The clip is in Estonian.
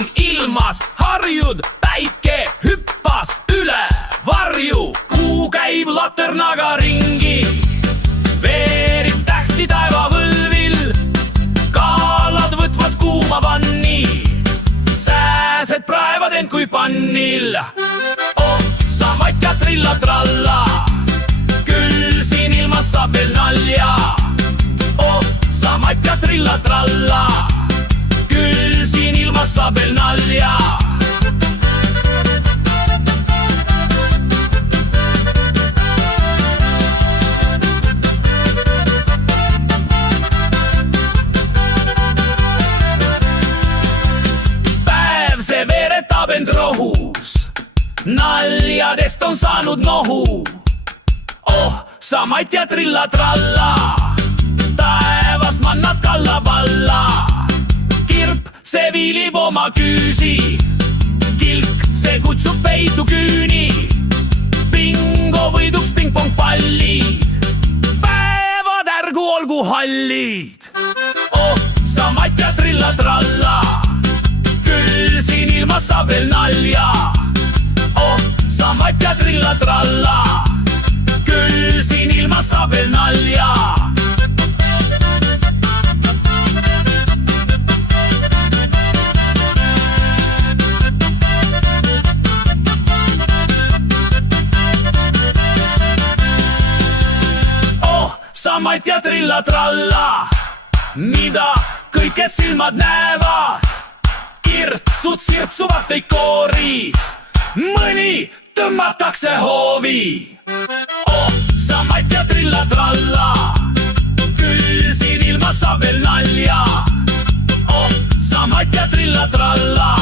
siin ilmas, harjud, päike hüppas üle varju. Kuu käib laternaga ringi, veerib tähti taevavõlvil. Kaalad võtvad kuuma vanni, sääsed praevad end kui pannil. Oh, sa matja trilla-tralla, küll siin ilmas saab veel nalja. Oh, sa matja trilla-tralla, küll siin ilmas saab veel nalja. Päev see veeretab end rohus, naljadest on saanud nohu. Oh, sa matja trilla-tralla, taevast mannad kalla-palla. Kirp, see viilib oma küüsi, kilk, see kutsub peitu küüni. Bingo võiduks pingpongpallid, päevad ärgu olgu hallid. Oh, sa matja trilla-tralla, küll siin ilmas saab veel nalja. Oh, sa matja trilla-tralla, küll siin ilmas saab veel nalja. Oh, sa matja trilla-tralla, mida kõike silmad näevad. Kirtsud sirtsuvad teid kooris, mõni tõmmatakse hoovi. Oh, sa matja trilla-tralla, küll siin ilmas saab veel nalja. Oh, sa matja trilla-tralla,